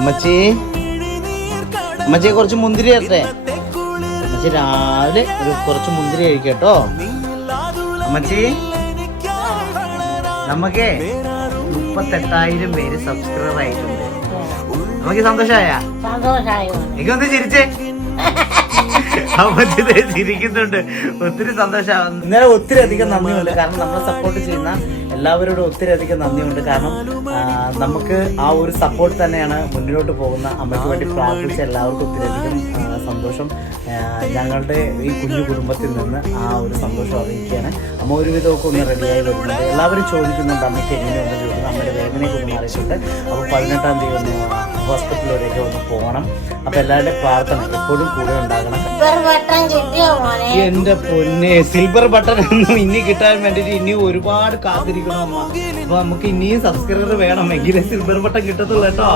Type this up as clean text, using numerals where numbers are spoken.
അമ്മച്ചിയെ കുറച്ച് മുന്തിരി തരട്ടെ. അമ്മച്ചി രാവിലെ കുറച്ച് മുന്തിരി കഴിക്കട്ടോ. അമ്മച്ചി, നമുക്കേ 38,000 പേര് സബ്സ്ക്രൈബർ ആയിട്ടുണ്ട്. നമുക്ക് സന്തോഷമായ? എനിക്കൊന്ന് ചിരിച്ചേ. അമ്മച്ചി ചിരിക്കുന്നുണ്ട്. ഒത്തിരി സന്തോഷം. ഇന്നലെ ഒത്തിരി അധികം നന്ദിയുണ്ട്. കാരണം നമ്മളെ സപ്പോർട്ട് ചെയ്യുന്ന എല്ലാവരോടും ഒത്തിരി അധികം നന്ദിയുണ്ട്. കാരണം നമുക്ക് ആ ഒരു സപ്പോർട്ട് തന്നെയാണ് മുന്നിലോട്ട് പോകുന്ന. അമ്മയ്ക്ക് വേണ്ടി പ്രാർത്ഥിച്ച എല്ലാവർക്കും ഒത്തിരി അധികം സന്തോഷം. ഞങ്ങളുടെ ഈ കുഞ്ഞു കുടുംബത്തിൽ നിന്ന് ആ ഒരു സന്തോഷം അറിയിക്കുകയാണ്. അമ്മ ഒരുവിധമൊക്കെ ഒന്ന് റെഡിയായി വരുന്നുണ്ട്. എല്ലാവരും ചോദിക്കുന്നുണ്ട് അമ്മയ്ക്ക് എങ്ങനെയുണ്ടെന്ന് ചോദിക്കുന്നത്. അമ്മയുടെ വേദനയൊക്കെ ഒന്ന് മാറിയിട്ടുണ്ട്. അപ്പോൾ 18-ാം തീയതി ഒന്ന് ഹോസ്പിറ്റലിലേക്ക് ഒന്ന് പോകണം. അപ്പൊ എല്ലാവരുടെയും പ്രാർത്ഥന എപ്പോഴും കൂടെ ഉണ്ടാകണം. എന്റെ പൊന്നെ, സിൽവർ ബട്ടൺ ഒന്നും ഇനി കിട്ടാൻ വേണ്ടിട്ട് ഇനി ഒരുപാട് കാത്തിരിക്കണം അമ്മ. അപ്പൊ നമുക്ക് ഇനിയും സബ്സ്ക്രൈബർ വേണം, എങ്കിലേ സിൽവർ ബട്ടൺ കിട്ടത്തുള്ളൂ കേട്ടോ.